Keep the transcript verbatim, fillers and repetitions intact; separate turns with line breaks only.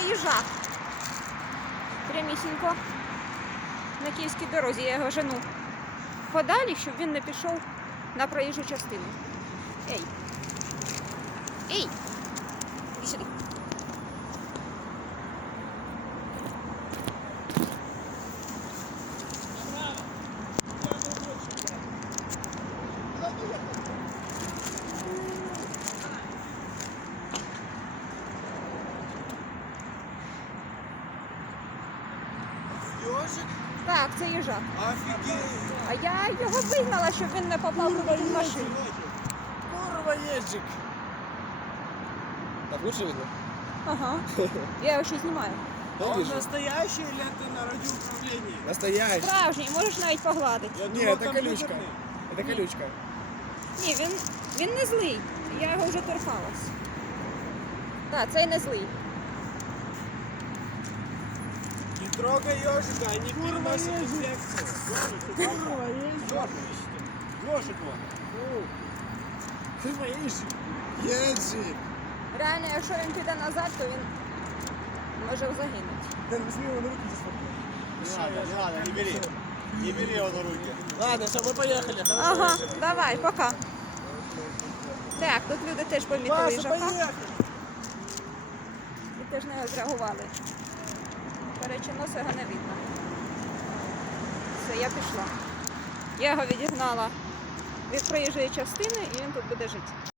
їжак. Прямісінько на київській дорозі. Я його жену подалі, щоб він не пішов на проїжджу частину. Ей! Ей! Іди сюди.
Ёжик?
Так, це їжак.
Офигеть!
А я його вигнала, щоб він не попав під машину.
Курва, ежик! Так лучше видно?
Ага. Я його ще знімаю.
А он
Вижу.
настоящий или ты на радиоуправлении?
Настоящий.
Справжній, можеш навіть погладити.
Я
Ні,
думал,
це колючка.
компьютерный.
Это колючка.
Ні, він, він не злий. Я його вже торкалась. Так, цей не злий.
Не трогай ежика, они переносят инфекцию. Курва, ежик. Ежик вон.
Курва, ежик. Ежик.
Реально, якщо він піде назад, то він може загинути.
Дэн, возьми его на руки здесь.
Не надо, не надо, не бери. Не бери его на руки. Ладно, все, мы поехали. Хорошо.
Ага, давай, пока. Так, тут люди теж помітили
Паша,
їжака
поехали.
і теж на нього зреагували. Перечиносу його не видно. Все, я пішла. Я його відігнала від проїжджої частини і він тут буде жити.